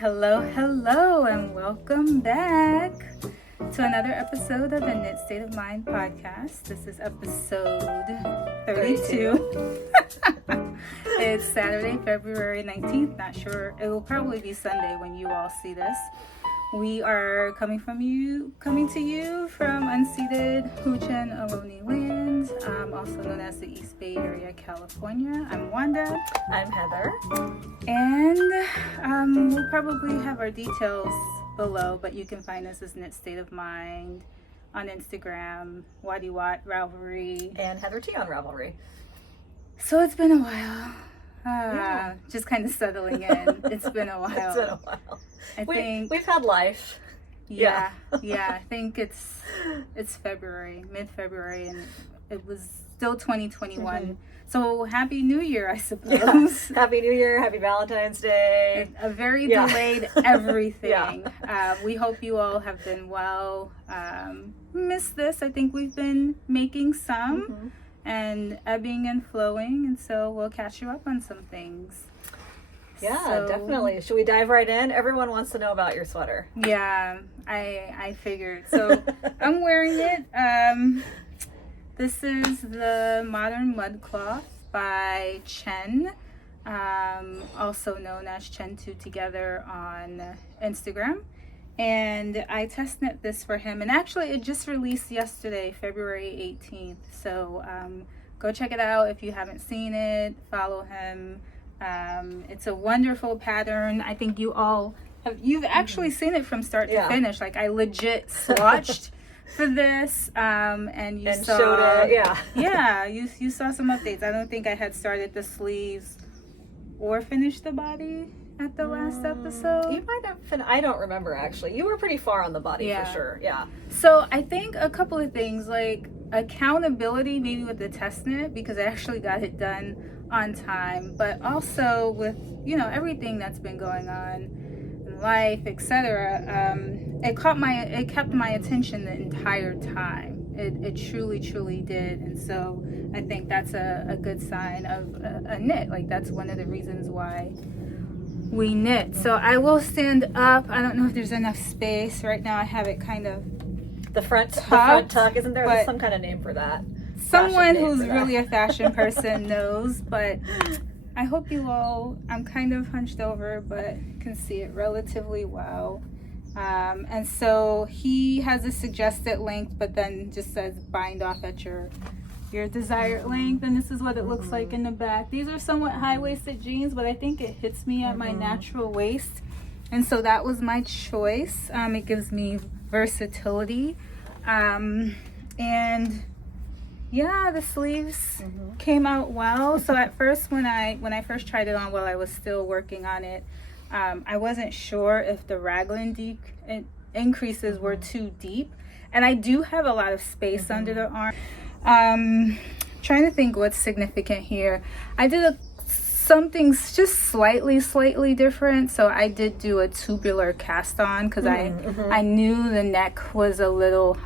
Hello, and welcome back to another episode of the Knit State of Mind podcast. This is episode 32. It's Saturday, February 19th. Not sure. It will probably be Sunday when you all see this. We are coming to you from unceded Huichin Ohlone land, also known as the East Bay Area, California. I'm Wanda. I'm Heather. And we'll probably have our details below, but you can find us as Knit State of Mind on Instagram, Waddy Watt, Ravelry. And Heather T on Ravelry. So it's been a while. Just kind of settling in. It's been a while. It's been a while. I think we've had life. Yeah. I think it's February, mid-February, and it was still 2021. Mm-hmm. So happy New Year, I suppose. Yeah. Happy New Year, happy Valentine's Day. A very delayed everything. We hope you all have been well. Missed this. I think we've been making some. Mm-hmm. And ebbing and flowing, and so we'll catch you up on some things. Yeah, definitely. Should we dive right in? Everyone wants to know about your sweater. Yeah, I figured. So I'm wearing it. This is the Modern Mudcloth by Chen, also known as Chen2 Together on Instagram. And I test knit this for him, and actually it just released yesterday, February 18th. So go check it out if you haven't seen it. Follow him. It's a wonderful pattern. I think you've actually seen it from start to finish. Like, I legit swatched for this, and you saw showed it. Yeah, you saw some updates. I don't think I had started the sleeves or finished the body at the last episode. You might have I don't remember, actually. You were pretty far on the body for sure. Yeah. So I think a couple of things, like accountability maybe with the test knit, because I actually got it done on time, but also with everything that's been going on in life, etc. It kept my attention the entire time. It truly did. And so I think that's a good sign of a knit. Like, that's one of the reasons why we knit. So I will stand up. I don't know if there's enough space right now. I have it kind of the front tuck. Isn't there some kind of name for that? Someone who's really a fashion person knows, but I hope you all, I'm kind of hunched over, but can see it relatively well. And so he has a suggested length, but then just says bind off at your desired length, and this is what it looks like in the back. These are somewhat high-waisted jeans, but I think it hits me at my natural waist, and so that was my choice. It gives me versatility, and the sleeves came out well. So at first, when I first tried it on while I was still working on it, I wasn't sure if the raglan increases were too deep, and I do have a lot of space under the arm. Trying to think what's significant here. I did something just slightly different. So I did do a tubular cast on because I knew the neck was a little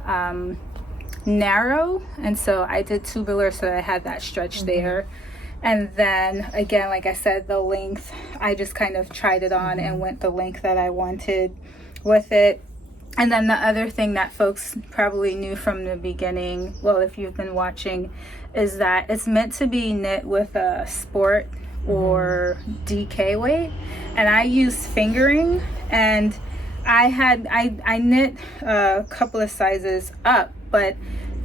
narrow, and so I did tubular so that I had that stretch there. And then again, like I said, the length, I just kind of tried it on and went the length that I wanted with it. And then the other thing that folks probably knew from the beginning, well, if you've been watching, is that it's meant to be knit with a sport or DK weight. And I used fingering, and I knit a couple of sizes up, but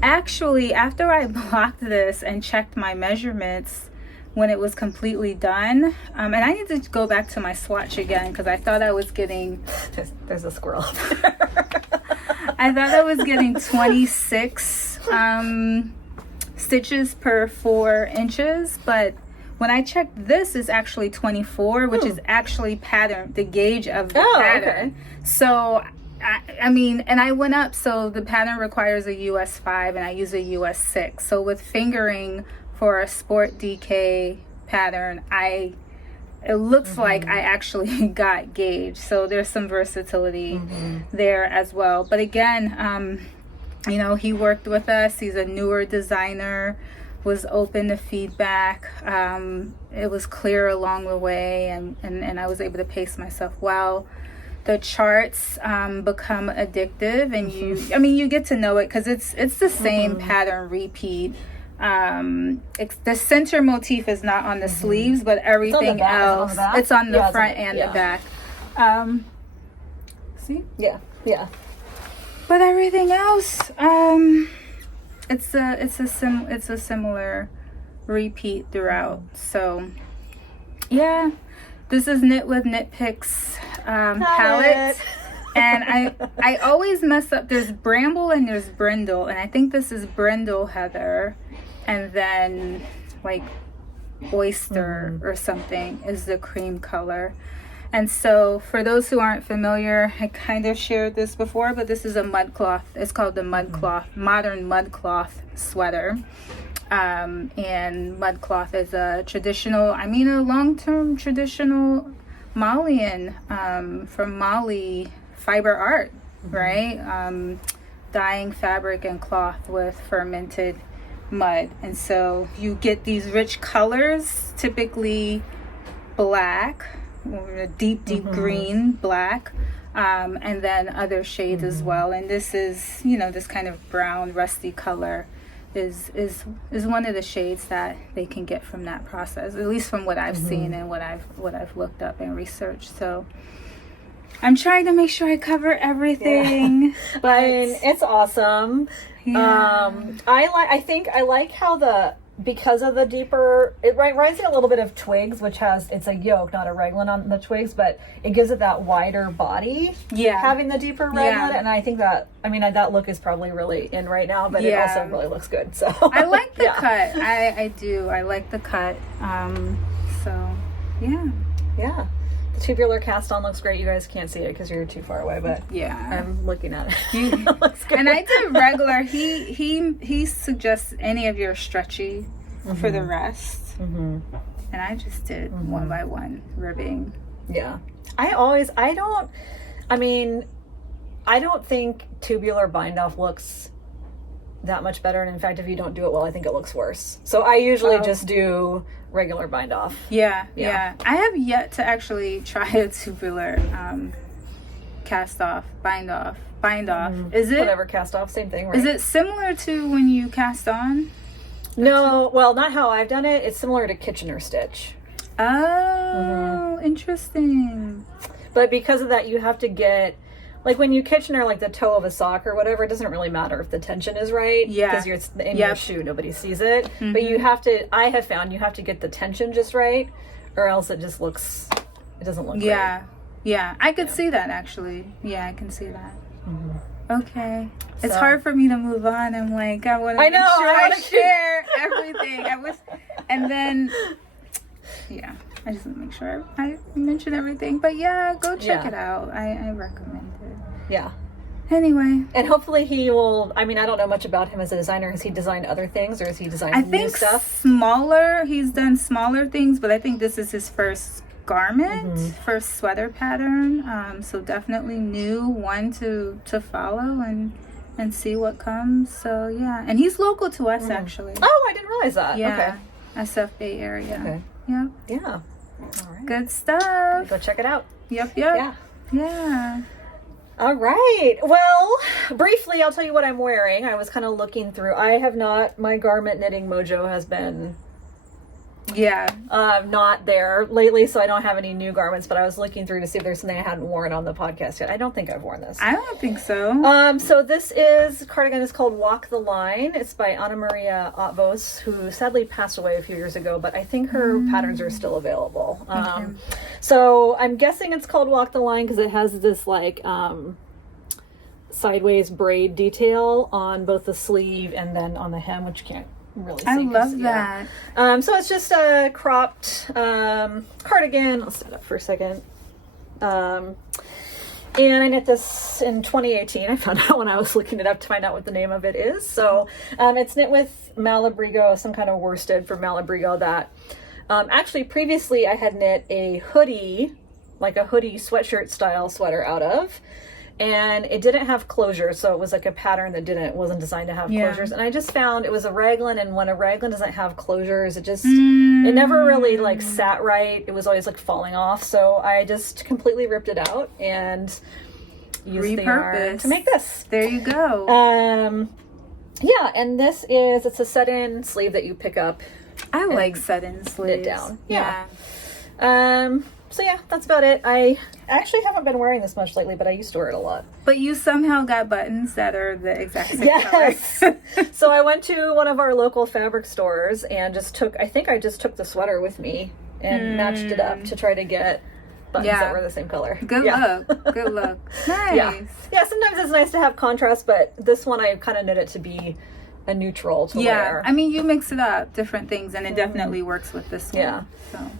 actually after I blocked this and checked my measurements when it was completely done, and I need to go back to my swatch again because I thought I was getting there's a squirrel up there. I thought I was getting 26 stitches per 4 inches, but when I checked, this is actually 24, which is actually pattern, the gauge of the pattern. Okay. So I mean, and I went up, so the pattern requires a US 5 and I use a US 6. So with fingering for a sport DK pattern, it looks like I actually got gauge. So there's some versatility there as well. But again, he worked with us. He's a newer designer was open to feedback. It was clear along the way, and I was able to pace myself well. The charts become addictive, and you get to know it because it's the same pattern repeat. The center motif is not on the sleeves, but everything else, it's on the front and the back. See? Yeah. But everything else, it's a similar repeat throughout. So, yeah, this is Knit with Knit Picks palette, and I always mess up. There's Bramble and there's Brindle, and I think this is Brindle Heather, and then like Oyster or something is the cream color. And so for those who aren't familiar, I kind of shared this before, but this is a Mudcloth. It's called the Mudcloth, modern Mudcloth sweater. And Mudcloth is a a long-term traditional Malian, from Mali fiber art, right? Dyeing fabric and cloth with fermented mud. And so you get these rich colors, typically black, or a deep green, black, and then other shades as well. And this is, this kind of brown rusty color is one of the shades that they can get from that process, at least from what I've seen and what I've looked up and researched. So I'm trying to make sure I cover everything. But it's awesome. Yeah. I like how because of the deeper, it reminds me a little bit of Twigs, which it's a yoke, not a raglan on the Twigs, but it gives it that wider body. Yeah. Having the deeper raglan, and I think that look is probably really in right now, but it also really looks good. So I like the cut. I do. I like the cut. So yeah. The tubular cast on looks great. You guys can't see it because you're too far away, but I'm looking at it. It looks good. And I did regular. He suggests any of your stretchy for the rest, and I just did one by one ribbing. Yeah, I don't think tubular bind off looks that much better, and in fact, if you don't do it well, I think it looks worse. So I usually just do regular bind off. Yeah. I have yet to actually try a tubular cast off, bind off. Is it whatever cast off? Same thing, right? Is it similar to when you cast on? No, well, not how I've done it. It's similar to Kitchener stitch. Oh, interesting. But because of that, you have to get, like when you Kitchener, like the toe of a sock or whatever, it doesn't really matter if the tension is right. Yeah. Because you're in your shoe, nobody sees it. But you have to, I have found you have to get the tension just right, or else it doesn't look right. Yeah. I could see that actually. Yeah, I can see that. Okay. It's hard for me to move on. I'm like, I want to make sure I share everything. And then, I just want to make sure I mention everything. But go check it out. I recommend it. Yeah. Anyway. And hopefully he will, I don't know much about him as a designer. Has he designed other things, or has he designed new stuff? Smaller. He's done smaller things, but I think this is his first garment, first sweater pattern. So definitely new one to follow and see what comes. So and he's local to us actually. Oh, I didn't realize that. Yeah. Okay. SF Bay area. Okay. Yep. Yeah. All right. Good stuff. Go check it out. Yep. Yeah. All right. Well, briefly, I'll tell you what I'm wearing. I was kind of looking through. My garment knitting mojo has been not there lately, so I don't have any new garments, but I was looking through to see if there's something I hadn't worn on the podcast yet. I don't think I've worn this. I don't think so. So this cardigan is called Walk the Line. It's by Annamária Ötvös, who sadly passed away a few years ago, but I think her patterns are still available. So I'm guessing it's called Walk the Line because it has this like sideways braid detail on both the sleeve and then on the hem, which you can't really see. I love that. So it's just a cropped cardigan. I'll stand up for a second. And I knit this in 2018. I found out when I was looking it up to find out what the name of it is. So it's knit with Malabrigo, some kind of worsted from Malabrigo that actually previously I had knit a hoodie, like a hoodie sweatshirt style sweater out of. and it didn't have closures, so it was like a pattern that wasn't designed to have closures. And I just found it was a raglan, and when a raglan doesn't have closures, it never really like sat right. It was always like falling off, so I just completely ripped it out and used the yarn to make this. There you go. Yeah, and it's a set-in sleeve that you pick up. I like set-in sleeves. Knit down. Yeah. So yeah, that's about it. I actually haven't been wearing this much lately, but I used to wear it a lot. But you somehow got buttons that are the exact same color. So I went to one of our local fabric stores and just took the sweater with me and matched it up to try to get buttons that were the same color. Good luck. Nice. Yeah, sometimes it's nice to have contrast, but this one I kind of knit it to be a neutral to wear. I mean, you mix it up, different things, and it definitely works with this one. Yeah.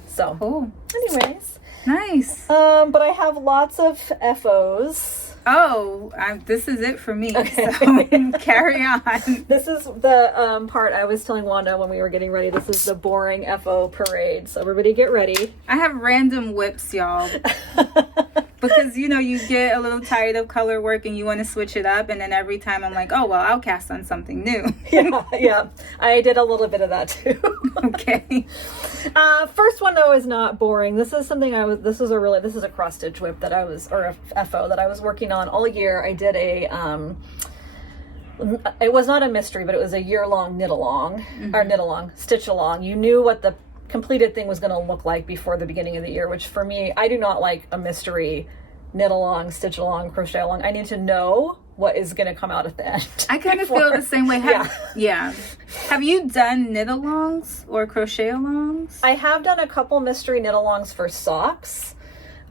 So cool. Anyways. Nice. But I have lots of FOs. Oh, this is it for me. Okay. So carry on. This is the part I was telling Wanda when we were getting ready. This is the boring FO parade. So everybody get ready. I have random whips, y'all. Because, you get a little tired of color work and you want to switch it up. And then every time I'm like, oh, well, I'll cast on something new. Yeah. I did a little bit of that too. Okay. First one though is not boring. This is something this is a cross stitch whip that or a FO that I was working on all year. I did it was not a mystery, but it was a year-long knit along, or knit along, stitch along. You knew what the completed thing was going to look like before the beginning of the year, which for me, I do not like a mystery knit along, stitch along, crochet along. I need to know what is going to come out at the end. I kind of feel the same way. Have you done knit alongs or crochet alongs? I have done a couple mystery knit alongs for socks.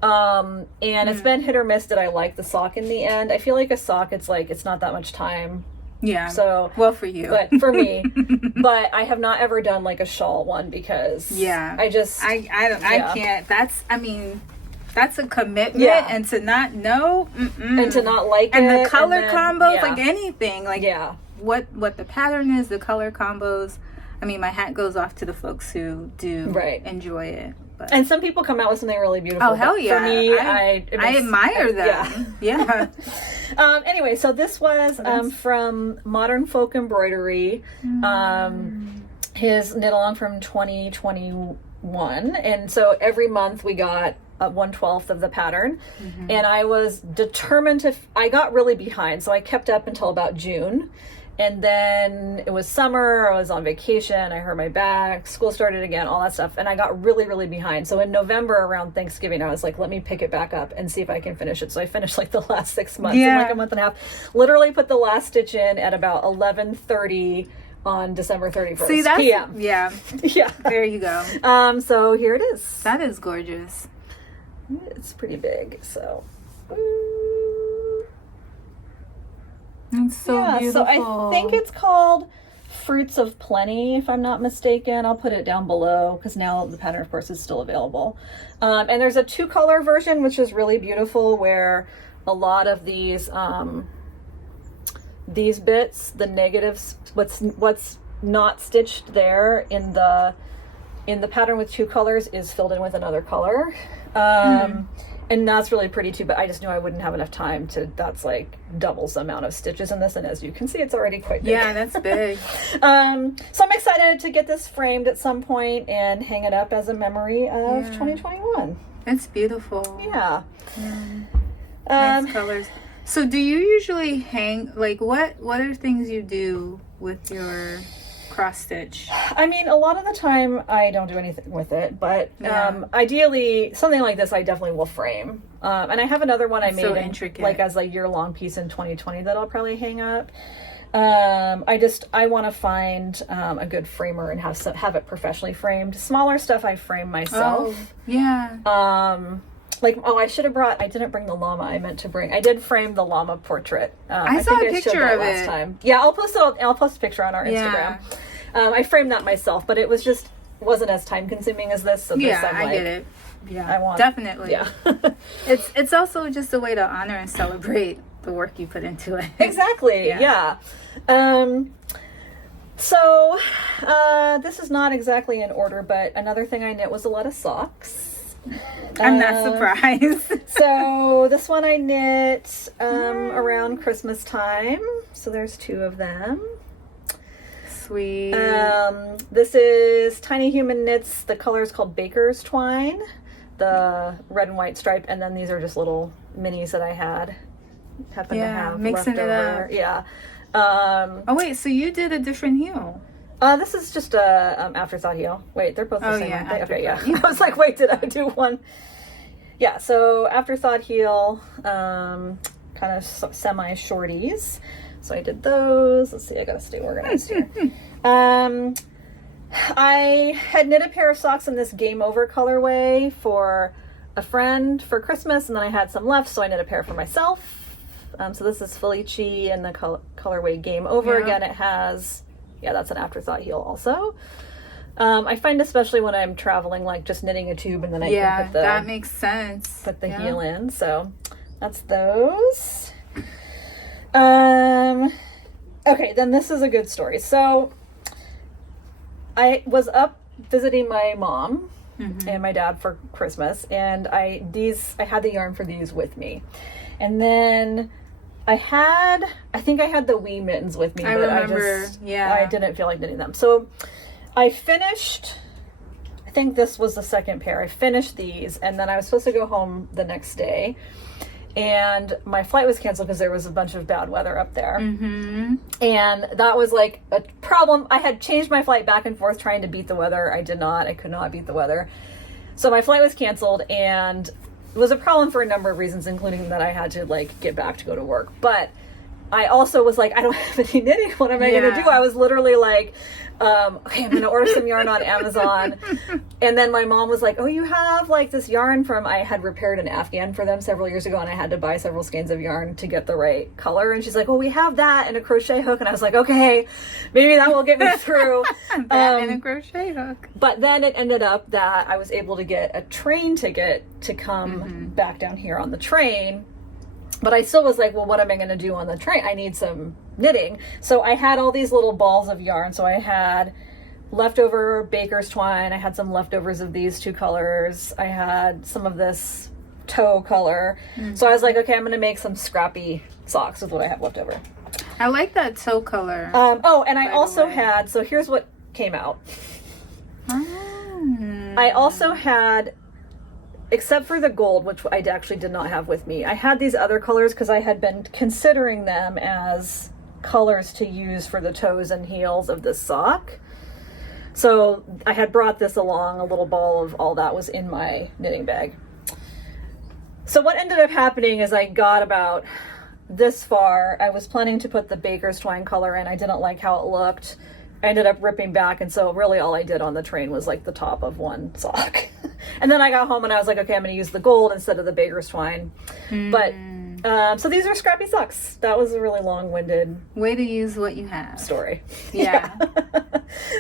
And it's been hit or miss that I like the sock in the end. I feel like a sock, it's not that much time. Yeah. So well for you, but for me, but I have not ever done like a shawl one because I can't. That's a commitment, and to not know, and to not like and it, the color combos, like anything, like what the pattern is, the color combos. I mean, my hat goes off to the folks who do enjoy it. But. And some people come out with something really beautiful. Oh, hell yeah. For me, I admire them. Yeah. Anyway, so this was from Modern Folk Embroidery. His knit along from 2021. And so every month we got 1/12 of the pattern. And I was determined I got really behind. So I kept up until about June. And then it was summer, I was on vacation, I hurt my back, school started again, all that stuff. And I got really, really behind. So in November around Thanksgiving, I was like, let me pick it back up and see if I can finish it. So I finished like the last 6 months in like a month and a half. Literally put the last stitch in at about 11:30 on December 31st. See, that's, PM. Yeah. There you go. So here it is. That is gorgeous. It's pretty big, so. It's so beautiful. So I think it's called Fruits of Plenty, if I'm not mistaken. I'll put it down below because now the pattern, of course, is still available. And there's a 2-color version, which is really beautiful, where a lot of these bits, the negatives, what's not stitched there in the pattern with 2 colors is filled in with another color. And that's really pretty too, but I just knew I wouldn't have enough time that's like doubles the amount of stitches in this, and as you can see, it's already quite big. Yeah, that's big. So I'm excited to get this framed at some point and hang it up as a memory of 2021. It's beautiful. Yeah. Nice colors. So do you usually hang, like what are things you do with your cross stitch? I mean, a lot of the time I don't do anything with it, but ideally something like this I definitely will frame. And I have another one I made like as a year-long piece in 2020 that I'll probably hang up. I want to find a good framer and have it professionally framed. Smaller stuff I frame myself. Oh, yeah. I didn't bring the llama. I did frame the llama portrait. I saw a picture of last time. Yeah, I'll post a picture on our Instagram. I framed that myself, but it wasn't as time consuming as this. So I get it. Yeah, definitely. Yeah. It's also just a way to honor and celebrate the work you put into it. Exactly. Yeah. So this is not exactly in order, but another thing I knit was a lot of socks. I'm not surprised. So this one I knit around Christmas time. So there's 2 of them. Sweet. This is Tiny Human Knits. The color is called Baker's Twine. The red and white stripe. And then these are just little minis that I happened to have mixing left it over. up. Yeah. Oh wait, so you did a different heel. This is just a Afterthought heel. Wait, they're both the same, aren't they? Okay, yeah. I was like, wait, did I do one? Yeah, so Afterthought heel, kind of semi shorties. So I did those. Let's see, I gotta stay organized here. I had knit a pair of socks in this Game Over colorway for a friend for Christmas, and then I had some left, so I knit a pair for myself. So this is Felici and the colorway Game Over. Again, it has, that's an Afterthought heel also. I find especially when I'm traveling, like just knitting a tube and then I can put the, that makes sense. Put the heel in. So that's those. Okay, then this is a good story. So I was up visiting my mom and my dad for Christmas, and I had the yarn for these with me. And then I think I had the Wee mittens with me, I but remember, I didn't feel like knitting them. So I finished, I think this was the second pair. I finished these, and then I was supposed to go home the next day. And my flight was canceled because there was a bunch of bad weather up there. And that was like a problem. I had changed my flight back and forth trying to beat the weather. I could not beat the weather. So my flight was canceled, and it was a problem for a number of reasons, including that I had to like get back to go to work. But I also was like, I don't have any knitting. What am I going to do? I was literally like, okay, I'm going to order some yarn on Amazon. And then my mom was like, oh, you have like this yarn from, I had repaired an Afghan for them several years ago, and I had to buy several skeins of yarn to get the right color. And she's like, well, we have that and a crochet hook. And I was like, okay, maybe that will get me through. That and a crochet hook. But then it ended up that I was able to get a train ticket to come back down here on the train. But I still was like, well, what am I going to do on the train? I need some knitting. So I had all these little balls of yarn. So I had leftover Baker's Twine. I had some leftovers of these 2 colors. I had some of this toe color. So I was like, okay, I'm going to make some scrappy socks with what I have left over. I like that toe color. And I also had, so here's what came out. I also had, except for the gold, which I actually did not have with me, I had these other colors because I had been considering them as colors to use for the toes and heels of this sock. So I had brought this along, a little ball of all that was in my knitting bag. So what ended up happening is I got about this far. I was planning to put the Baker's Twine color in. I didn't like how it looked. I ended up ripping back, and so really all I did on the train was like the top of one sock. And then I got home and I was like, okay, I'm going to use the gold instead of the Baker's Twine. But so these are scrappy socks. That was a really long-winded way to use what you have story. Yeah.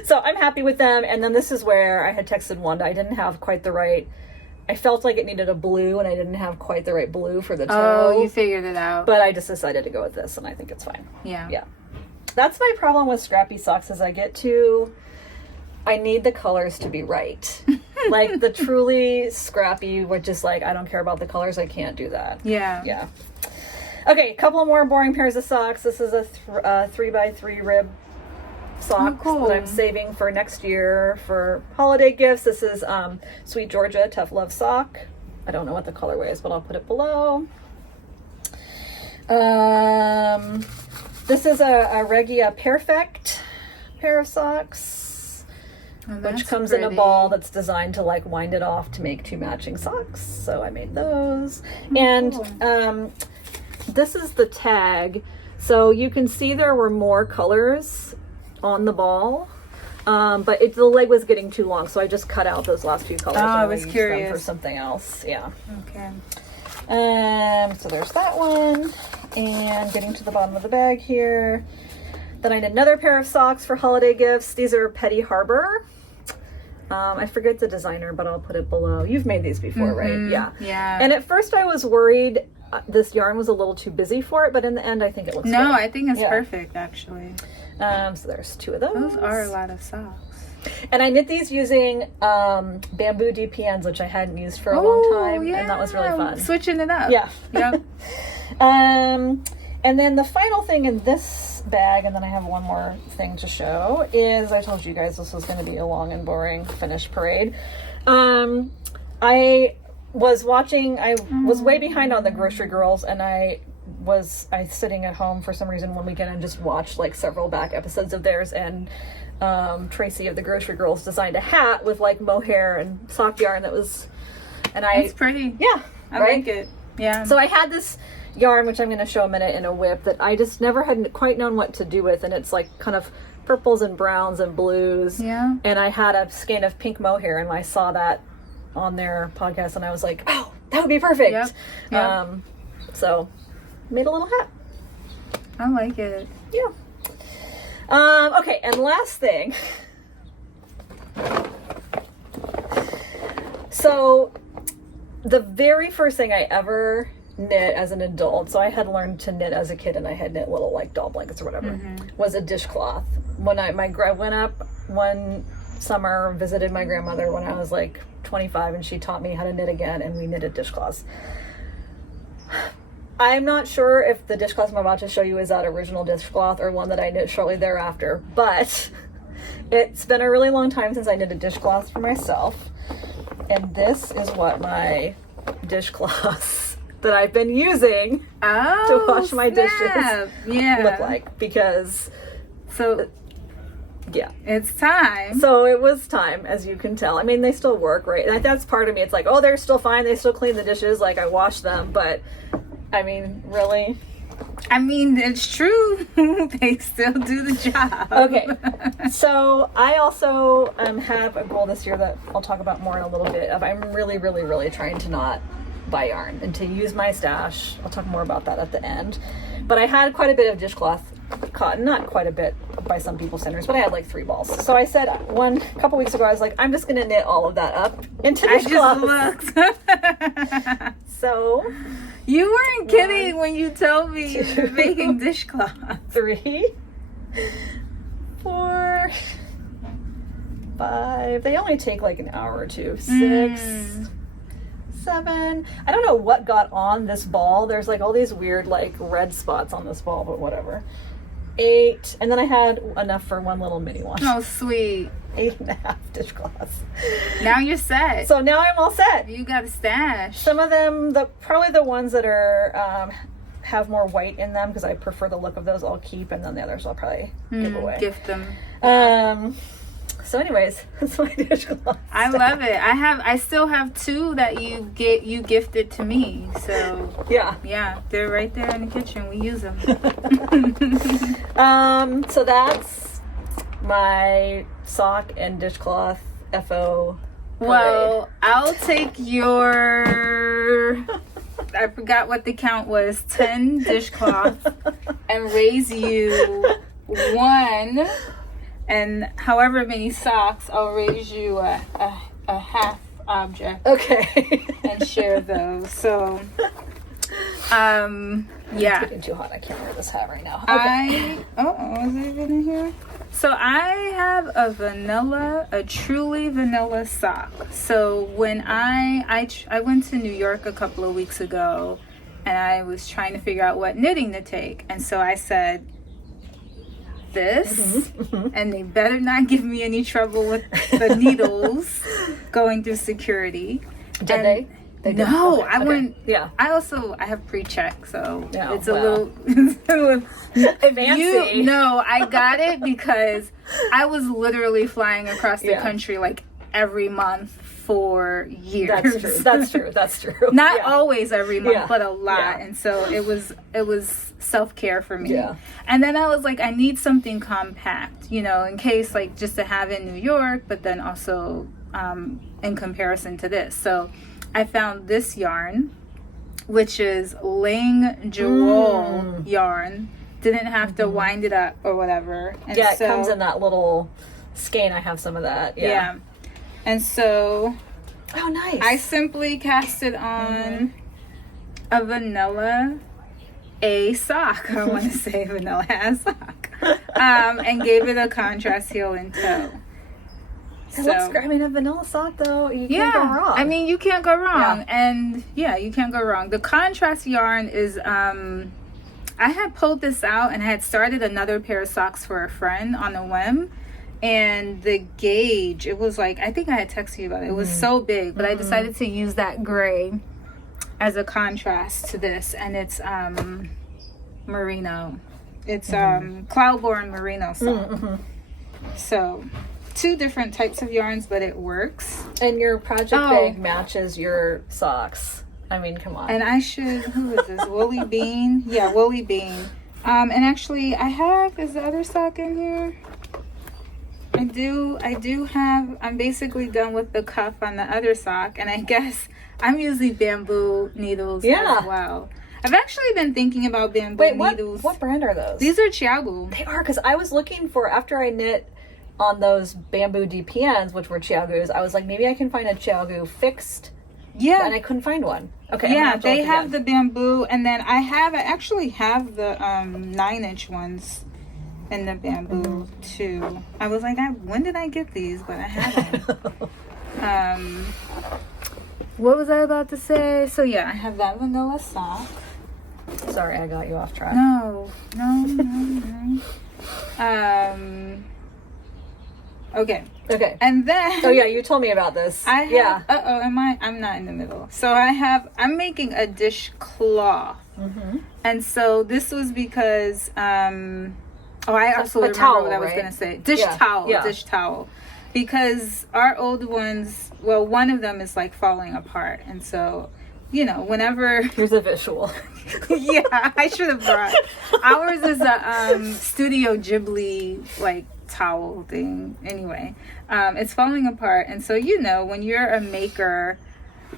So I'm happy with them. And then this is where I had texted Wanda. I didn't have quite the right, I felt like it needed a blue, and I didn't have quite the right blue for the toe. Oh, you figured it out. But I just decided to go with this, and I think it's fine. Yeah. That's my problem with scrappy socks, is I need the colors to be right. Like the truly scrappy, which is like, I don't care about the colors, I can't do that. Yeah. Okay, a couple more boring pairs of socks. This is a 3x3 rib sock that I'm saving for next year for holiday gifts. This is Sweet Georgia Tough Love sock. I don't know what the colorway is, but I'll put it below. This is a Regia Pairfect pair of socks, which comes in a ball that's designed to like wind it off to make 2 matching socks. So I made those. And this is the tag. So you can see there were more colors on the ball, but the leg was getting too long, so I just cut out those last few colors. I was curious for something else. Yeah. Okay. So there's that one, and getting to the bottom of the bag here. Then I did another pair of socks for holiday gifts. These are Petty Harbor. I forget the designer, but I'll put it below. You've made these before, right? Yeah. And at first I was worried this yarn was a little too busy for it, but in the end I think it looks good. I think it's perfect, actually. So there's 2 of those. Those are a lot of socks. And I knit these using bamboo DPNs, which I hadn't used for a long time, and that was really fun. Switching it up. Yeah. Yep. And then the final thing in this bag, and then I have one more thing to show, is I told you guys this was going to be a long and boring finish parade. I was way behind on the Grocery Girls, and I was sitting at home for some reason one weekend and just watched like several back episodes of theirs, and Tracie of the Grocery Girls designed a hat with like mohair and sock yarn it's pretty. Yeah. I like it. Yeah. So I had this yarn, which I'm going to show a minute, in a whip that I just never had quite known what to do with, and it's like kind of purples and browns and blues. Yeah. And I had a skein of pink mohair, and I saw that on their podcast, and I was like, oh, that would be perfect. Yep. So made a little hat. I like it. Yeah. Okay, and last thing. So the very first thing I ever knit as an adult, so I had learned to knit as a kid, and I had knit little like doll blankets or whatever, was a dishcloth. When I went up one summer, visited my grandmother when I was like 25, and she taught me how to knit again, and we knitted dishcloths. I'm not sure if the dishcloth I'm about to show you is that original dishcloth or one that I knit shortly thereafter, but it's been a really long time since I knit a dishcloth for myself, and this is what my dishcloths that I've been using to wash my dishes look like, because it's time. So it was time, as you can tell. I mean, they still work, right? And that's part of me. It's like, oh, they're still fine. They still clean the dishes. Like, I wash them. But, I mean, really? I mean, it's true. They still do the job. Okay. So I also have a goal this year that I'll talk about more in a little bit. I'm really, really, really trying to not buy yarn and to use my stash. I'll talk more about that at the end. But I had quite a bit of dishcloth cotton, not quite a bit by some people's standards, but I had like 3 balls. So I said a couple weeks ago, I was like, I'm just gonna knit all of that up into dishcloth. I just looked. So you weren't kidding when you told me you were making dishcloth. 3, 4, 5. They only take like an hour or two. 6, 7. I don't know what got on this ball. There's like all these weird like red spots on this ball, but whatever. 8, and then I had enough for one little mini wash. Oh, sweet. 8.5 dishcloths. Now you're set. So now I'm all set. You got a stash. Some of them, probably the ones that are have more white in them, because I prefer the look of those, I'll keep, and then the others I'll probably give away. Gift them. So anyways, that's my dishcloth. I love it. I still have 2 that you gifted to me. So yeah, they're right there in the kitchen. We use them. So that's my sock and dishcloth FO parade. Well, I'll take your I forgot what the count was, 10 dishcloth, and raise you 1. And however many socks, I'll raise you a half object. Okay. And share those. So, yeah. It's getting too hot. I can't wear this hat right now. Okay. Is it in here? So I have a truly vanilla sock. So when I went to New York a couple of weeks ago, and I was trying to figure out what knitting to take, and so I said, this, and they better not give me any trouble with the needles going through security. Did they? No, okay. I went. Yeah. I have pre-check, so it's a well. little fancy. No, I got it because I was literally flying across the country like every month for years. That's true. Not always every month, but a lot. And so it was self-care for me. Yeah. And then I was like, I need something compact, in case, like, just to have in New York, but then also in comparison to this. So I found this yarn, which is Ling Jawoll yarn. Didn't have to wind it up or whatever. And it comes in that little skein. I have some of that. Yeah. And so, oh, nice. I simply casted on a vanilla sock. I want to say vanilla sock. And gave it a contrast heel and toe. It looks great. I mean, a vanilla sock though, you can't go wrong. I mean, you can't go wrong. And you can't go wrong. The contrast yarn is I had pulled this out and I had started another pair of socks for a friend on a whim, and the gauge, it was like, I think I had texted you about it. It was so big, but I decided to use that gray as a contrast to this, and it's merino. It's Cloudborn merino sock. So 2 different types of yarns, but it works. And your project bag matches your socks. I mean, come on. And I should, who is this? Woolly Bean? Yeah, Woolly Bean. And actually I have, is the other sock in here? I do have, I'm basically done with the cuff on the other sock, and I guess I'm using bamboo needles as well. I've actually been thinking about bamboo needles. What brand are those? These are Jawoll. They are, because I was looking for, after I knit on those bamboo DPNs, which were Chiaogus, I was like, maybe I can find a Chiaogu fixed. Yeah. And I couldn't find one. Okay. Yeah, they have the bamboo, and then I actually have the 9-inch ones in the bamboo too. I was like, when did I get these? But I haven't. What was I about to say? So yeah, I have that vanilla sock. Sorry, I got you off track. No. Okay. And then... Oh, yeah, you told me about this. I'm not in the middle. So I'm making a dishcloth. And so this was because, I also remember towel, what I was going to say. Dish towel. Because our old ones, well, one of them is like falling apart. And so, whenever... Here's a visual. Yeah, I should have brought. Ours is a Studio Ghibli, like, towel thing. Anyway, it's falling apart. And so, when you're a maker,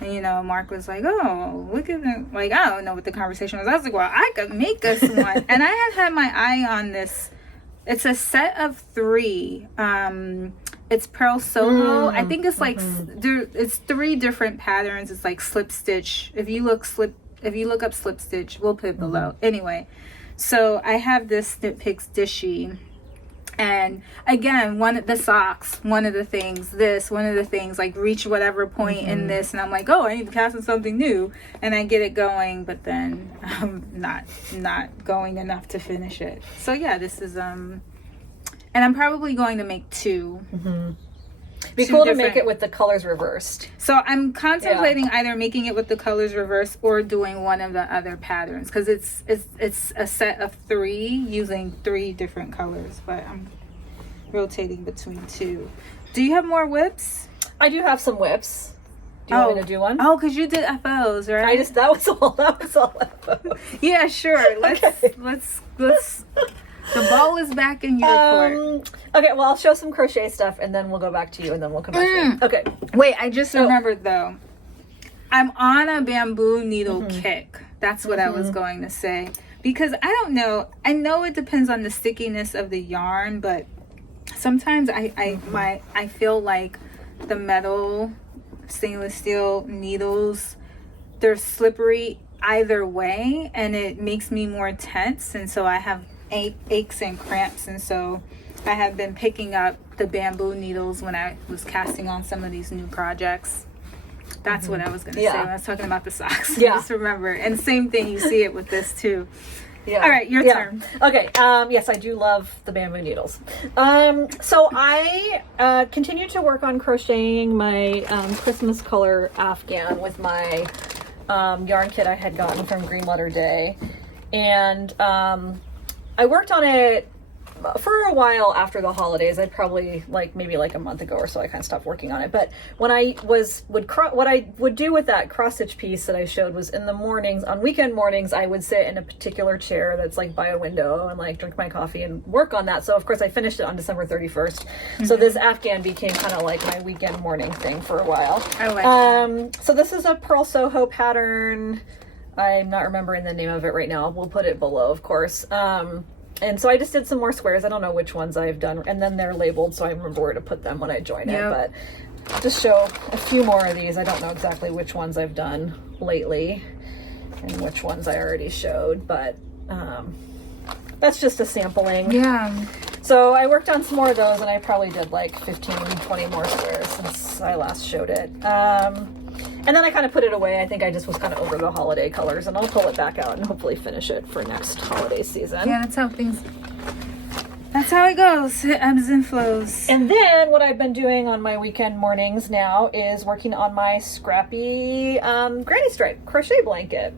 Mark was like, oh, look at them. Like, I don't know what the conversation was. I was like, well, I could make us one. And I had my eye on this. It's a set of 3. It's Pearl Soho. I think it's like it's 3 different patterns. It's like slip stitch. If you look up slip stitch, we'll put it below. Anyway, so I have this Knit Picks Dishy, and again, one of the things like reach whatever point in this, and I'm like, oh, I need to cast on something new, and I get it going, but then I'm not going enough to finish it. So yeah, this is and I'm probably going to make 2. Be cool to make it with the colors reversed. So I'm contemplating either making it with the colors reversed or doing one of the other patterns, because it's a set of 3 using 3 different colors, but I'm rotating between 2. Do you have more whips? I do have some whips. Do you want me to do one? Oh, because you did FOs, right? That was all FOs. Yeah, sure. Let's the ball is back in your court. Okay, well, I'll show some crochet stuff, and then we'll go back to you, and then we'll come back to me. Okay. Wait, I just remembered, though. I'm on a bamboo needle kick. That's what I was going to say. Because I don't know. I know it depends on the stickiness of the yarn, but sometimes I feel like the metal stainless steel needles, they're slippery either way, and it makes me more tense, and so I have aches and cramps, and so I have been picking up the bamboo needles when I was casting on some of these new projects. That's what I was going to say when I was talking about the socks. Yeah. Just remember. And same thing, you see it with this too. Yeah. All right, your turn. Okay. Yes, I do love the bamboo needles. So I continue to work on crocheting my Christmas color Afghan with my yarn kit I had gotten from Green Letter Day. And I worked on it for a while after the holidays. I'd probably maybe a month ago or so, I kind of stopped working on it. But when I what I would do with that cross stitch piece that I showed was in the mornings, on weekend mornings, I would sit in a particular chair that's by a window and drink my coffee and work on that. So of course I finished it on December 31st. So this Afghan became kind of like my weekend morning thing for a while. I like that. So this is a Pearl Soho pattern. I'm not remembering the name of it right now. We'll put it below, of course. And so I just did some more squares. I don't know which ones I've done. And then they're labeled, so I remember where to put them when I join it. But just show a few more of these. I don't know exactly which ones I've done lately and which ones I already showed. But that's just a sampling. Yeah. So I worked on some more of those, and I probably did like 15, 20 more squares since I last showed it. And then I kind of put it away. I think I just was kind of over the holiday colors, and I'll pull it back out and hopefully finish it for next holiday season. Yeah, that's how it goes. It ebbs and flows. And then what I've been doing on my weekend mornings now is working on my scrappy granny stripe crochet blanket.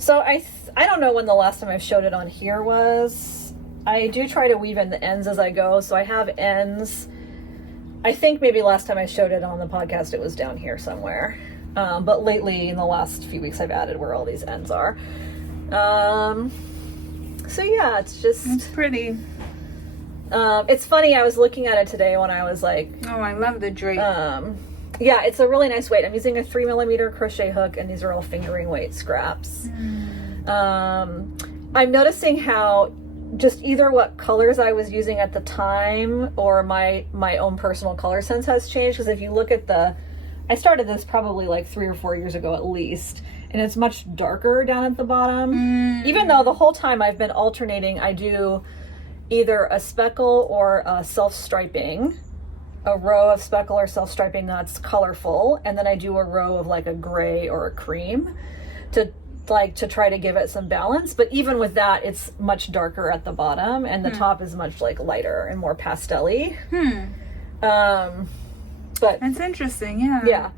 So I don't know when the last time I've showed it on here was. I do try to weave in the ends as I go, so I have ends. I think maybe last time I showed it on the podcast it was down here somewhere. But lately in the last few weeks I've added where all these ends are. So yeah, it's pretty. It's funny, I was looking at it today when I was like, oh, I love the drape. Yeah, it's a really nice weight. I'm using a 3mm crochet hook, and these are all fingering weight scraps. I'm noticing how just either what colors I was using at the time or my own personal color sense has changed. Because if you look at I started this probably like 3 or 4 years ago at least, and it's much darker down at the bottom. Even though the whole time I've been alternating, I do either a speckle or a self-striping, a row of speckle or self-striping that's colorful, and then I do a row of like a gray or a cream to try to give it some balance. But even with that, it's much darker at the bottom, and the top is much like lighter and more pastel-y. But that's interesting. Yeah,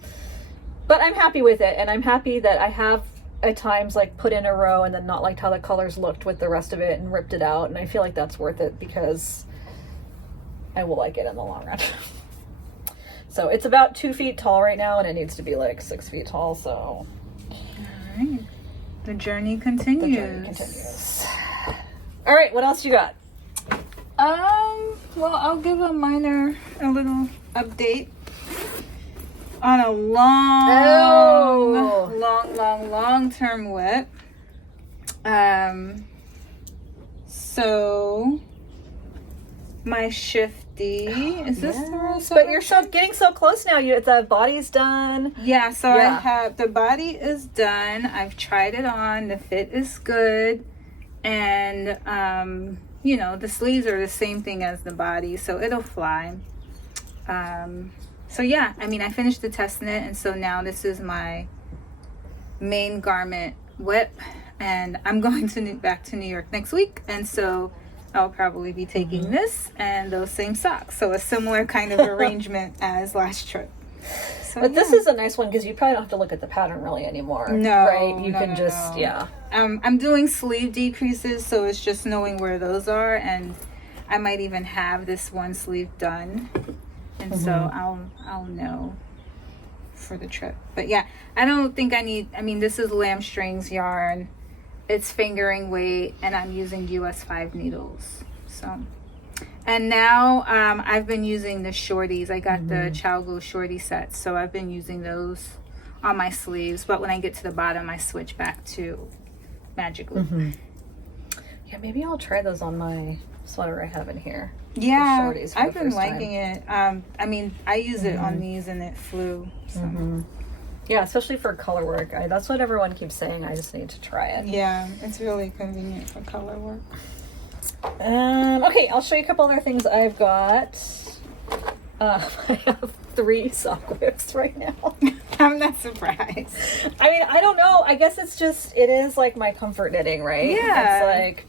but I'm happy with it, and I'm happy that I have at times like put in a row and then not liked how the colors looked with the rest of it and ripped it out, and I feel like that's worth it because I will like it in the long run. So it's about 2 feet tall right now, and it needs to be like 6 feet tall. So all right, the journey continues. All right, what else you got? Well, I'll give a little update on a long-term whip. So my shifty, is this the right? But you're getting so close now. The body's done. Yeah, so I have, the body is done. I've tried it on. The fit is good. And, you know, the sleeves are the same thing as the body, so it'll fly. So yeah, I mean, I finished the test knit, and so now this is my main garment whip, and I'm going back to New York next week, and so I'll probably be taking this and those same socks. So a similar kind of arrangement as last trip. So, but this is a nice one because you probably don't have to look at the pattern really anymore. No, right? You can just. I'm doing sleeve decreases, so it's just knowing where those are, and I might even have this one sleeve done, and so I'll know for the trip. But yeah, I don't think I need. I mean, this is lamb strings yarn. It's fingering weight, and I'm using US 5 needles. So, and now I've been using the shorties. I got the Chowgo shorty sets, so I've been using those on my sleeves. But when I get to the bottom, I switch back to Magic Loop. Yeah, maybe I'll try those on my sweater I have in here. Yeah, I've been liking it. I mean, I use it on these, and it flew. So. Yeah, especially for color work. That's what everyone keeps saying. I just need to try it. Yeah, it's really convenient for color work. Okay, I'll show you a couple other things I've got. I have 3 sock whips right now. I'm not surprised. I mean, I don't know. I guess it is like my comfort knitting, right? Yeah. It's like,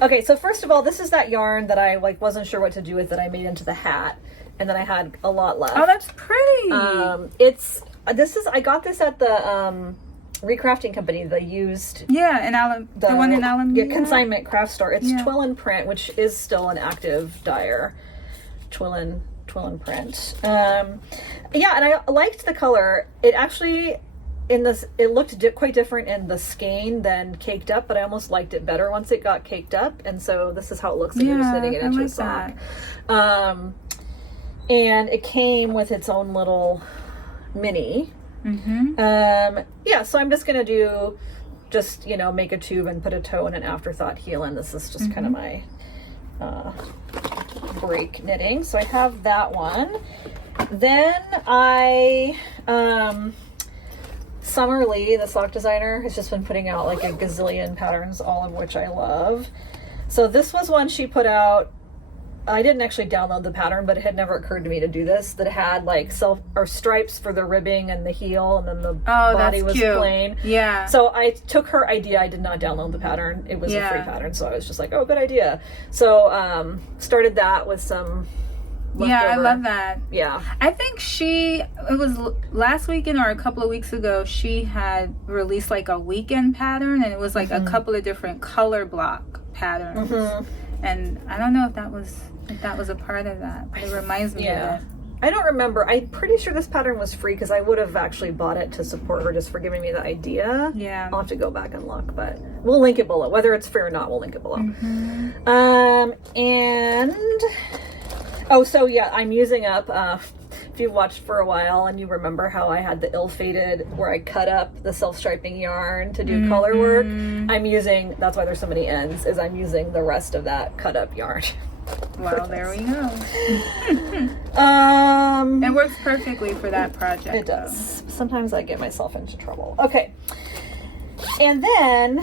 okay, so first of all, this is that yarn that I like wasn't sure what to do with that I made into the hat, and then I had a lot left. Oh, that's pretty. I got this at the recrafting company, the used. Yeah, the one in Alameda. Yeah, consignment craft store. It's Twill print, which is still an active dyer. Twill print. And I liked the color. It actually it looked quite different in the skein than caked up, but I almost liked it better once it got caked up. And so this is how it looks if you're just knitting it into a sock. And it came with its own little mini. So I'm just gonna do make a tube and put a toe and an afterthought heel in. This is just kind of my break knitting. So I have that one. Then I Summer Lee, the sock designer, has just been putting out like a gazillion patterns, all of which I love. So this was one she put out. I didn't actually download the pattern, but it had never occurred to me to do this. That it had like stripes for the ribbing and the heel, and then the body was cute. plain. Yeah. So I took her idea. I did not download the pattern. It was a free pattern, so I was just like, oh, good idea. So started that with some leftover. Yeah, I love that. Yeah. I think it was last weekend or a couple of weeks ago, she had released like a weekend pattern, and it was like a couple of different color block patterns. And I don't know if that was a part of that, but it reminds me of it. I don't remember. I'm pretty sure this pattern was free because I would have actually bought it to support her just for giving me the idea. Yeah. I'll have to go back and look, but we'll link it below. Whether it's free or not, we'll link it below. I'm using up, if you've watched for a while and you remember how I had the ill-fated where I cut up the self-striping yarn to do color work, that's why there's so many ends, is I'm using the rest of that cut up yarn. Well, there we go. It works perfectly for that project. It does. Sometimes I get myself into trouble. Okay. And then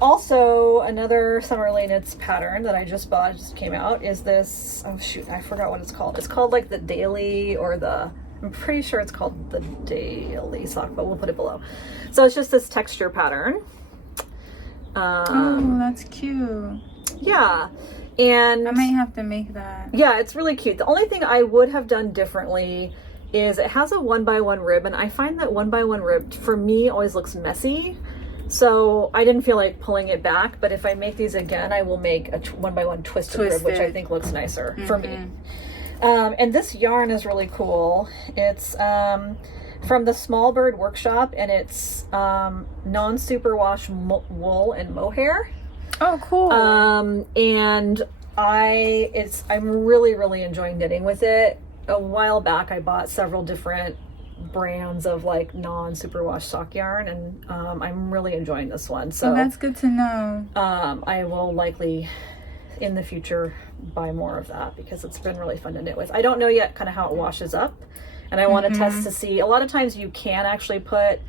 also another Summerly Knits pattern that I just bought, just came out, is this, oh shoot, I forgot what it's called. It's called like the Daily I'm pretty sure it's called the Daily Sock, but we'll put it below. So it's just this texture pattern. Oh, that's cute. Yeah. And I might have to make that. Yeah, it's really cute. The only thing I would have done differently is it has a 1x1 rib, and I find that 1x1 rib for me always looks messy. So I didn't feel like pulling it back, but if I make these again, I will make a 1x1 twisted rib, which I think looks nicer for me. And this yarn is really cool. It's from the Small Bird Workshop, and it's non-superwash wool and mohair. Oh, cool. And I'm really, really enjoying knitting with it. A while back, I bought several different brands of like non-superwash sock yarn, and I'm really enjoying this one. So that's good to know. I will likely in the future buy more of that because it's been really fun to knit with. I don't know yet kind of how it washes up, and I want to test to see. A lot of times you can actually put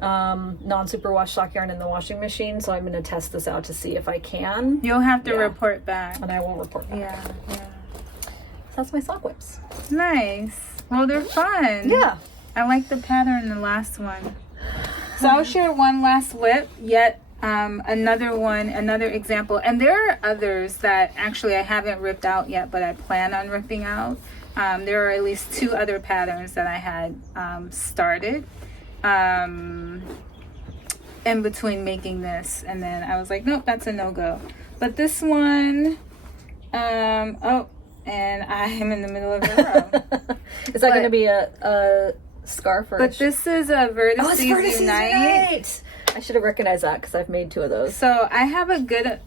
non-superwash sock yarn in the washing machine, so I'm going to test this out to see if I can. You'll have to report back. And I will report back. Yeah. So that's my sock whips. Nice. Well, they're fun. Yeah. I like the pattern in the last one. So I'll share one last whip, yet another example. And there are others that actually I haven't ripped out yet, but I plan on ripping out. There are at least 2 other patterns that I had started in between making this, and then I was like, nope, that's a no-go. But this one, and I am in the middle of the row. Is that going to be a scarf? Or but this is a Vertices Unite. I should have recognized that because I've made 2 of those. So I have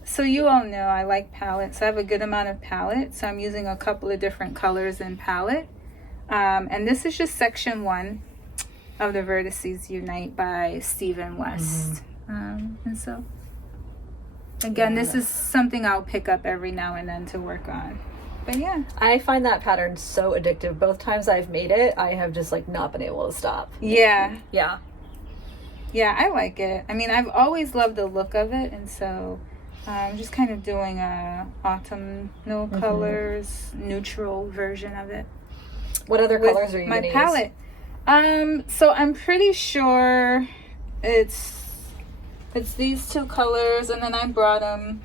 so you all know I like palettes. So I have a good amount of palette. So I'm using a couple of different colors in palette. And this is just section 1 of the Vertices Unite by Stephen West. And so again, this is something I'll pick up every now and then to work on. But yeah, I find that pattern so addictive. Both times I've made it, I have just like not been able to stop. Yeah, I like it. I mean, I've always loved the look of it, and so I'm just kind of doing a autumnal colors, neutral version of it. What other colors are you my gonna palette use? So I'm pretty sure it's these 2 colors, and then I brought them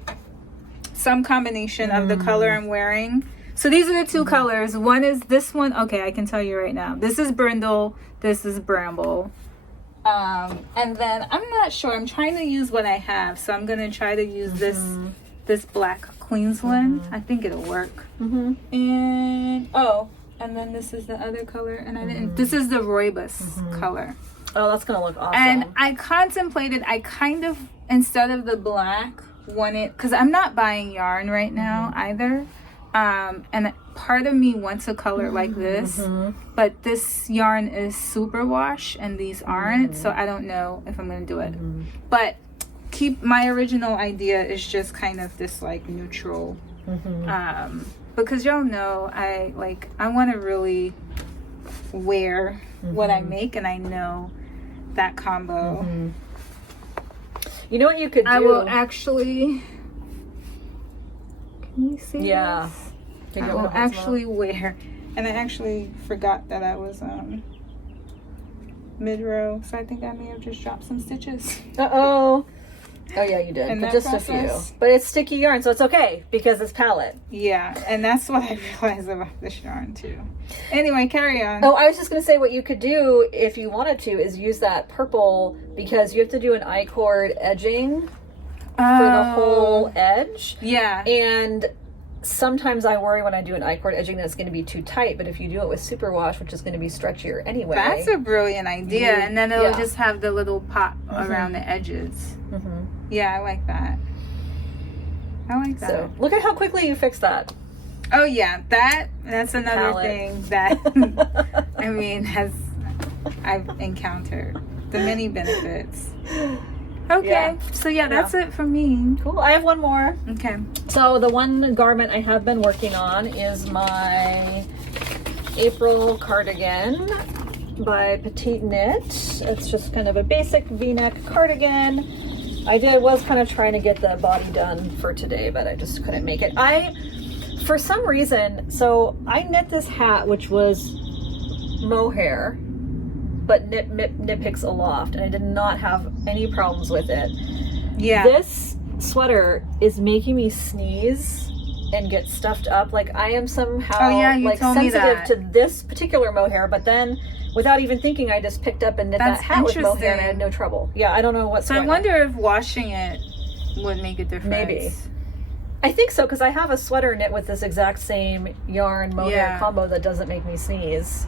some combination of the color I'm wearing. So these are the 2 colors. One is this one. Okay, I can tell you right now. This is Brindle. This is Bramble. And then I'm not sure. I'm trying to use what I have. So I'm going to try to use this black Queensland. I think it'll work. And then this is the other color. And I didn't. This is the Rooibos color. Oh, that's going to look awesome. And I contemplated, I kind of, instead of the black, wanted, because I'm not buying yarn right now either. And part of me wants a color like this, but this yarn is superwash and these aren't, so I don't know if I'm going to do it. But my original idea is just kind of this like neutral, because y'all know I want to really wear what I make, and I know that combo. You know what you could do? I will actually Can you see Yeah. this? I will actually wear, and I actually forgot that I was mid-row, so I think I may have just dropped some stitches. Uh-oh. Oh yeah, you did, In but that just process. a few. But it's sticky yarn, so it's okay because it's palette. Yeah, and that's what I realized about this yarn too. Anyway, carry on. Oh, I was just gonna say what you could do if you wanted to is use that purple, because you have to do an I-cord edging for the whole edge. Yeah. And sometimes I worry when I do an I-cord edging that it's going to be too tight, but if you do it with superwash, which is going to be stretchier anyway. That's a brilliant idea. And then it'll just have the little pop around the edges. Yeah, I like that. I like that. So look at how quickly you fixed that. Oh yeah, that's another Palette. thing that I mean I've encountered. The many benefits. Okay, Yeah. so yeah, that's it for me. Cool. I have one more. Okay. So the one garment I have been working on is my April cardigan by Petite Knit. It's just kind of a basic V-neck cardigan. I was kind of trying to get the body done for today, but I just couldn't make it. For some reason, so I knit this hat, which was mohair, but knit picks Aloft, and I did not have any problems with it. Yeah. This sweater is making me sneeze and get stuffed up. Like I am somehow like sensitive to this particular mohair, but then without even thinking, I just picked up and knit that hat with mohair and I had no trouble. Yeah, I don't know what's going on. So I wonder if washing it would make a difference. Maybe. I think so, because I have a sweater knit with this exact same yarn mohair combo that doesn't make me sneeze.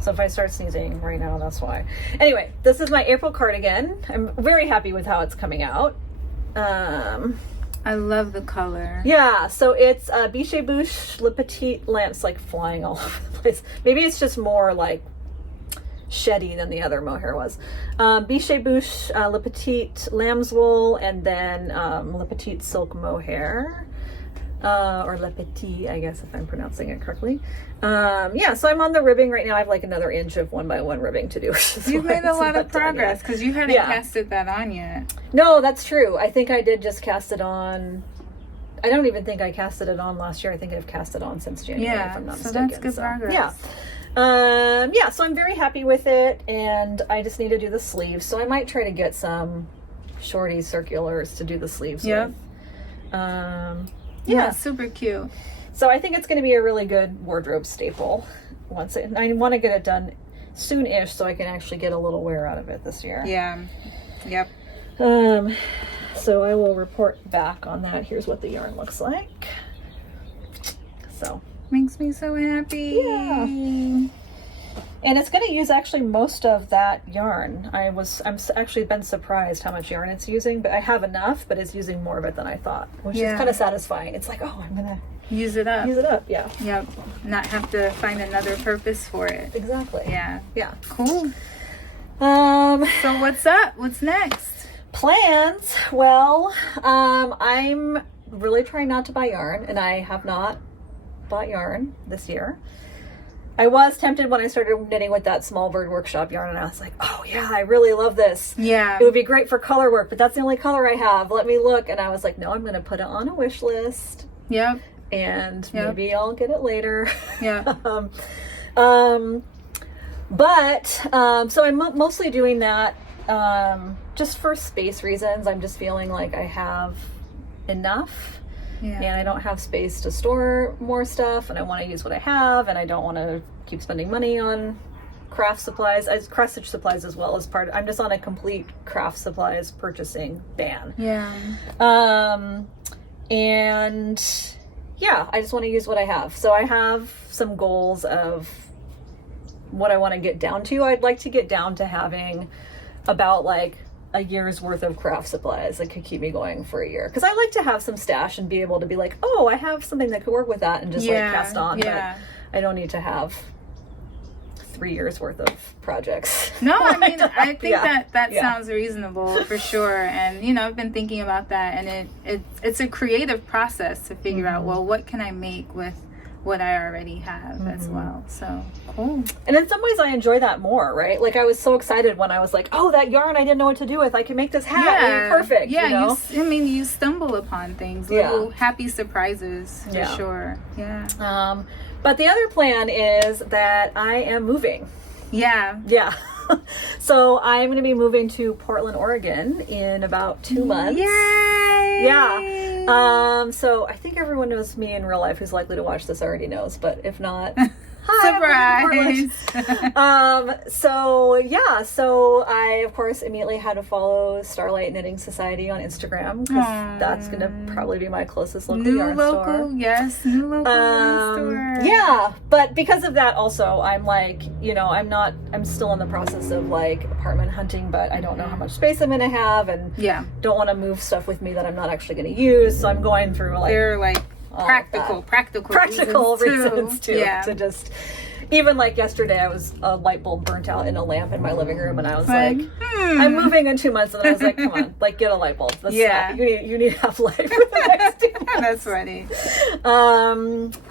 So if I start sneezing right now, that's why. Anyway, this is my April cardigan. I'm very happy with how it's coming out. I love the color. Yeah, so it's Biche Bouche Le Petit Lamps, like flying all over the place. Maybe it's just more like sheddy than the other mohair was. Biche Bouche Le Petit Lamb's Wool, and then Le Petit Silk Mohair. Or Le Petit, I guess, if I'm pronouncing it correctly. Yeah, so I'm on the ribbing right now. I have like another inch of 1x1 ribbing to do. You've made a lot of progress because you hadn't casted that on yet. No, that's true. I think I did just cast it on. I don't even think I casted it on last year. I think I've cast it on since January, if I'm not mistaken. That's good progress. Yeah. Yeah, so I'm very happy with it, and I just need to do the sleeves. So I might try to get some shorty circulars to do the sleeves with. Yeah, super cute. So I think it's going to be a really good wardrobe staple. I want to get it done soon-ish so I can actually get a little wear out of it this year. Yeah. Yep. So I will report back on that. Here's what the yarn looks like. So makes me so happy. Yeah. And it's going to use actually most of that yarn. I'm actually been surprised how much yarn it's using, but I have enough, but it's using more of it than I thought, which is kind of satisfying. It's like, oh, I'm going to use it up. Yeah. Yep. Not have to find another purpose for it. Exactly. Yeah. Yeah. Cool. So what's up? What's next? Plans. Well, I'm really trying not to buy yarn, and I have not bought yarn this year. I was tempted when I started knitting with that Small Bird Workshop yarn, and I was like, oh yeah, I really love this. Yeah. It would be great for color work, but that's the only color I have. Let me look. And I was like, no, I'm going to put it on a wish list. Yep. And maybe I'll get it later. Yeah. So I'm mostly doing that just for space reasons. I'm just feeling like I have enough. Yeah. And I don't have space to store more stuff, and I want to use what I have, and I don't want to keep spending money on craft supplies, craft stitch supplies as well as I'm just on a complete craft supplies purchasing ban. Yeah. And yeah, I just want to use what I have. So I have some goals of what I want to get down to. I'd like to get down to having about like a year's worth of craft supplies that could keep me going for a year. Because I like to have some stash and be able to be like, oh, I have something that could work with that, and just like cast on. Yeah. But I don't need to have 3 years worth of projects. No, I mean, I think that sounds reasonable for sure. And, I've been thinking about that, and it's a creative process to figure out, well, what can I make with what I already have as well. So cool. And in some ways I enjoy that more, right? Like I was so excited when I was like, oh, that yarn I didn't know what to do with. I can make this hat. Yeah. Perfect. Yeah. You know? You stumble upon things, little happy surprises for sure. Yeah. But the other plan is that I am moving. Yeah. Yeah. So I'm going to be moving to Portland, Oregon in about 2 months. Yay! Yeah. So I think everyone knows me in real life who's likely to watch this already knows, but if not, hi, surprise. So I of course immediately had to follow Starlight Knitting Society on Instagram because that's going to probably be my closest local yarn store. New local yarn store. Yeah, but because of that also I'm like, I'm still in the process of like apartment hunting, but I don't know how much space I'm going to have and don't want to move stuff with me that I'm not actually going to use, so I'm going through like they're like practical reasons too. To just, even like yesterday I was a light bulb burnt out in a lamp in my living room and I was like, I'm moving in 2 months, and I was like, come on, like get a light bulb. That's not, you need to have light for the next 2 months. That's funny.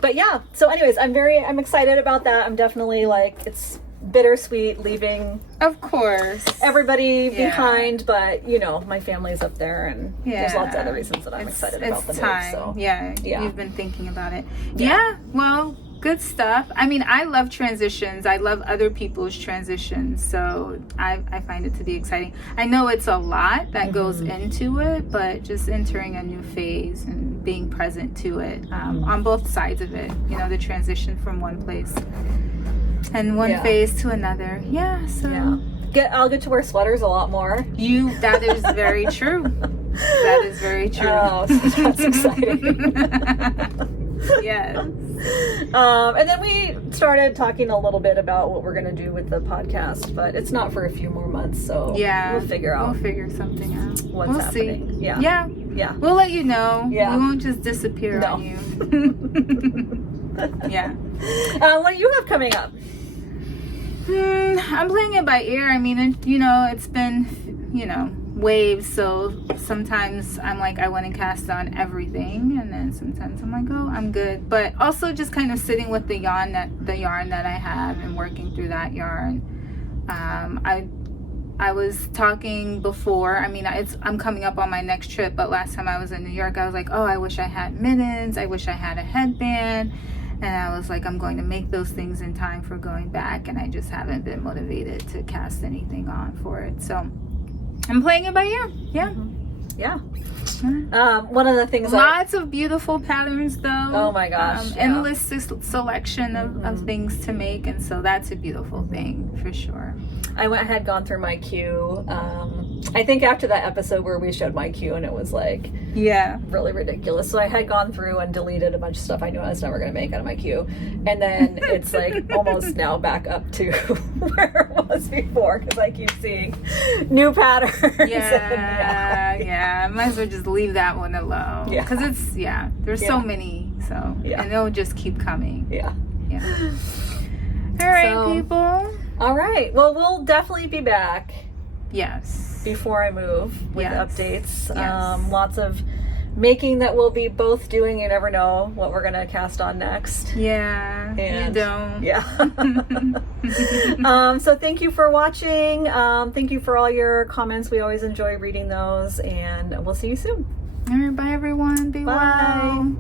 But yeah, so anyways, I'm excited about that. I'm definitely like, it's bittersweet leaving, of course, everybody behind, but my family's up there, and there's lots of other reasons that I'm excited about the move. So you've been thinking about it. Well, good stuff. I mean, I love transitions. I love other people's transitions, so I find it to be exciting. I know it's a lot that goes into it, but just entering a new phase and being present to it on both sides of it, the transition from one place and one phase to another. I'll get to wear sweaters a lot more. That is very true. That is very true. Oh, so that's exciting. Yes. And then we started talking a little bit about what we're going to do with the podcast, but it's not for a few more months, so we'll figure something out. What's happening. See. Yeah. We'll let you know. Yeah. We won't just disappear on you. What do you have coming up? I'm playing it by ear. I mean, it's been, waves, so sometimes I'm like, I want to cast on everything, and then sometimes I'm like, oh, I'm good. But also just kind of sitting with the yarn that I have and working through that yarn. I was talking before, I'm coming up on my next trip, but last time I was in New York, I was like, oh, I wish I had mittens, I wish I had a headband. And I was like, I'm going to make those things in time for going back, and I just haven't been motivated to cast anything on for it. So I'm playing it by ear. One of the things, lots of beautiful patterns though. Oh my gosh, endless selection of things to make, and so that's a beautiful thing for sure. I had gone through my queue. I think after that episode where we showed my queue and it was like really ridiculous, so I had gone through and deleted a bunch of stuff I knew I was never going to make out of my queue, and then it's like almost now back up to where it was before because I keep seeing new patterns. I might as well just leave that one alone because it's there's so many, so and they'll just keep coming. All right, people. All right, well, we'll definitely be back. Yes. Before I move with updates. Lots of making that we'll be both doing. You never know what we're going to cast on next. Yeah, and you don't. So thank you for watching. Thank you for all your comments. We always enjoy reading those, and we'll see you soon. All right, bye everyone. Be well.